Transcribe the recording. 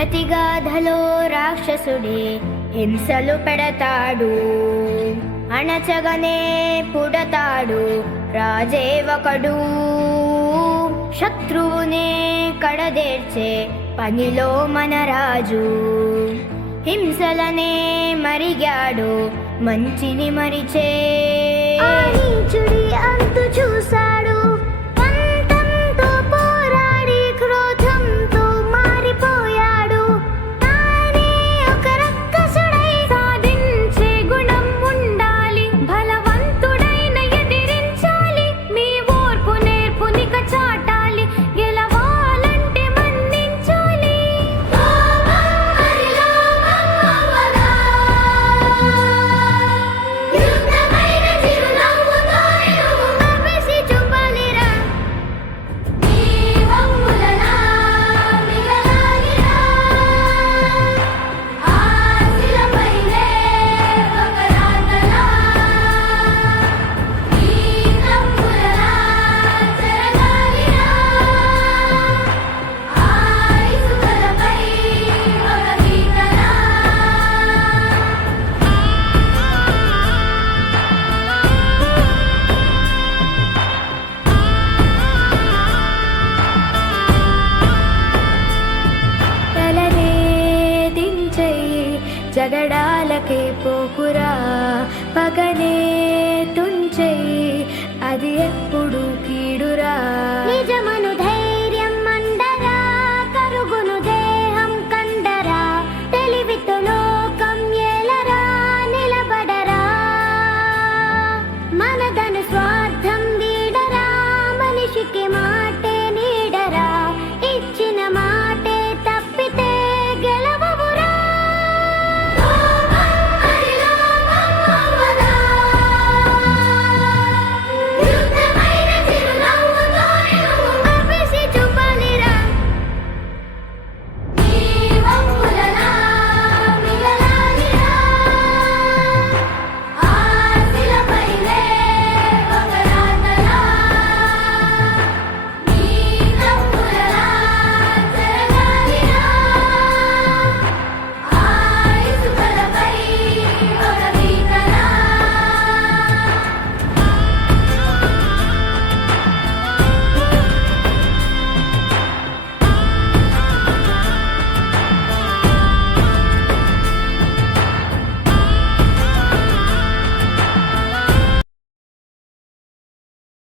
ప్రతి గాథలో రాక్షసుడే హింసలు పెడతాడు, అణచగనే పుడతాడు రాజే ఒకడు. శత్రువునే కడదేర్చే పనిలో మన రాజు, హింసలనే మరిగాడు మంచిని మరిచే. నీచుడి అంతు చూశాడు, పంతంతో పోరాడి క్రోధంతో మారిపోయాడు. తానే ఒక రక్కసుడై సాధించే గుణం ఉండాలి, బలవంతుడైన ఎదిరించాలి. మీ ఓర్పు నేర్పునిక చాటాలి, గెలవాలంటే మన్నించాలి. జగడాలకే పోకురా, పగనే తుంచెయ్యి, అది ఎప్పుడు కీడురా.